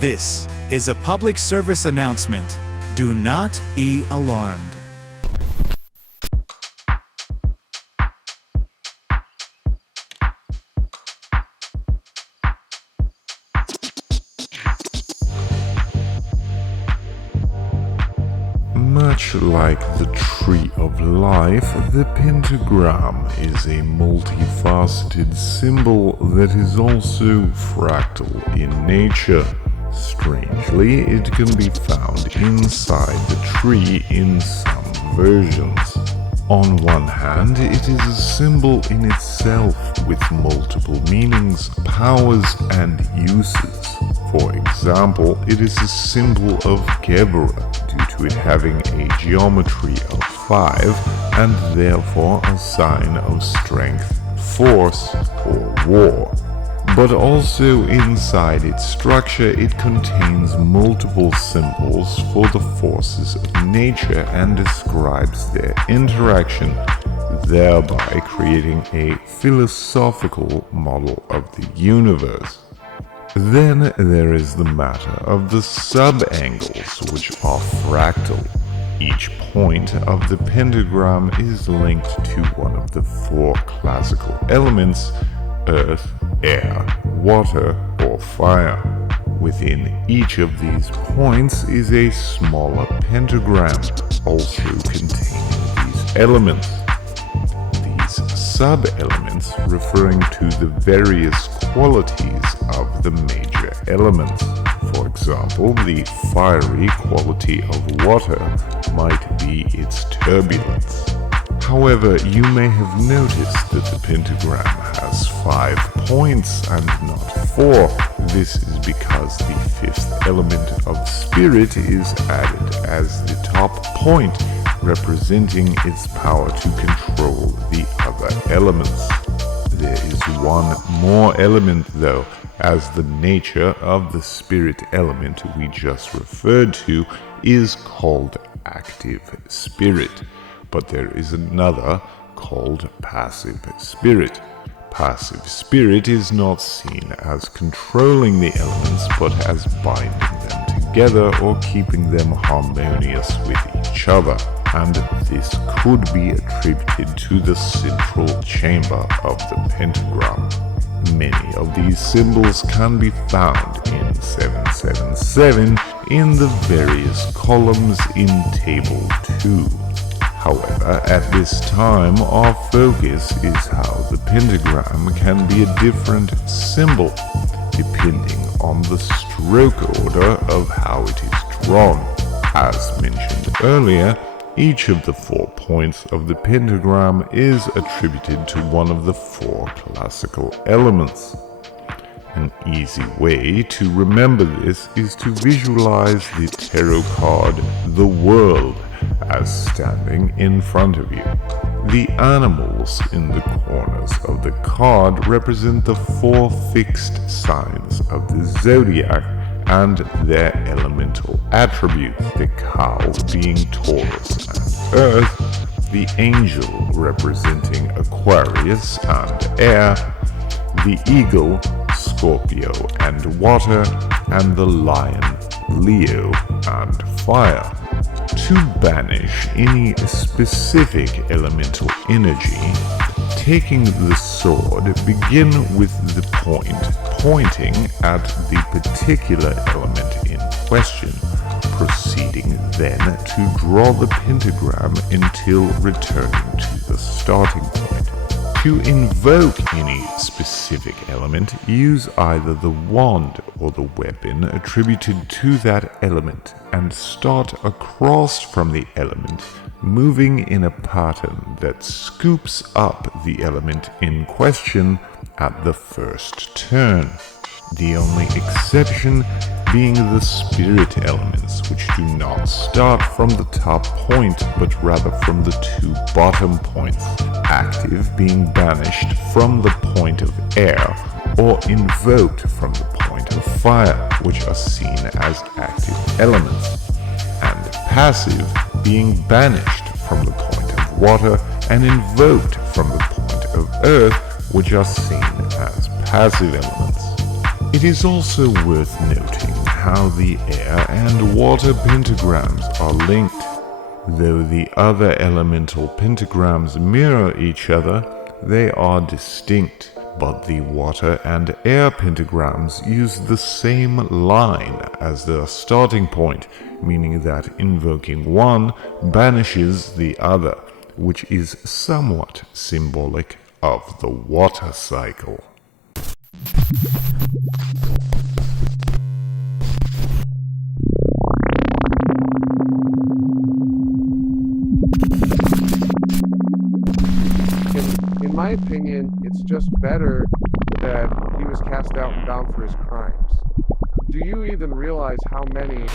This is a public service announcement. Do not be alarmed. Much like the tree of life, the pentagram is a multifaceted symbol that is also fractal in nature. Strangely, it can be found inside the tree in some versions. On one hand, it is a symbol in itself with multiple meanings, powers, and uses. For example, it is a symbol of Geburah, due to it having a geometry of 5 and therefore a sign of strength, force, or war. But also inside its structure it contains multiple symbols for the forces of nature and describes their interaction, thereby creating a philosophical model of the universe. Then there is the matter of the sub-angles, which are fractal. Each point of the pentagram is linked to one of the 4 classical elements: earth, air, water, or fire. Within each of these points is a smaller pentagram, also containing these elements. These sub-elements referring to the various qualities of the major elements. For example, the fiery quality of water might be its turbulence. However, you may have noticed that the pentagram has 5 points and not 4. This is because the 5th element of spirit is added as the top point, representing its power to control the other elements. There is one more element though, as the nature of the spirit element we just referred to is called active spirit. But there is another called passive spirit. Passive spirit is not seen as controlling the elements, but as binding them together or keeping them harmonious with each other, and this could be attributed to the central chamber of the pentagram. Many of these symbols can be found in 777 in the various columns in Table 2. However, at this time, our focus is how the pentagram can be a different symbol, depending on the stroke order of how it is drawn. As mentioned earlier, each of the 4 points of the pentagram is attributed to one of the 4 classical elements. An easy way to remember this is to visualize the tarot card, the World, as standing in front of you. The animals in the corners of the card represent the 4 fixed signs of the zodiac and their elemental attributes, the cow being Taurus and Earth, the angel representing Aquarius and Air, the eagle, Scorpio and Water, and the lion, Leo and Fire. To banish any specific elemental energy, taking the sword, begin with the point pointing at the particular element in question, proceeding then to draw the pentagram until returning to the starting point. To invoke any specific element, use either the wand or the weapon attributed to that element and start across from the element, moving in a pattern that scoops up the element in question at the first turn. The only exception being the spirit elements, which do not start from the top point but rather from the 2 bottom points, active being banished from the point of air or invoked from the point of fire, which are seen as active elements, and passive being banished from the point of water and invoked from the point of Earth, which are seen as passive elements. It is also worth noting how the air and water pentagrams are linked. Though the other elemental pentagrams mirror each other, they are distinct, but the water and air pentagrams use the same line as their starting point, meaning that invoking one banishes the other, which is somewhat symbolic of the water cycle. In my opinion, it's just better that he was cast out and bound for his crimes. Do you even realize how many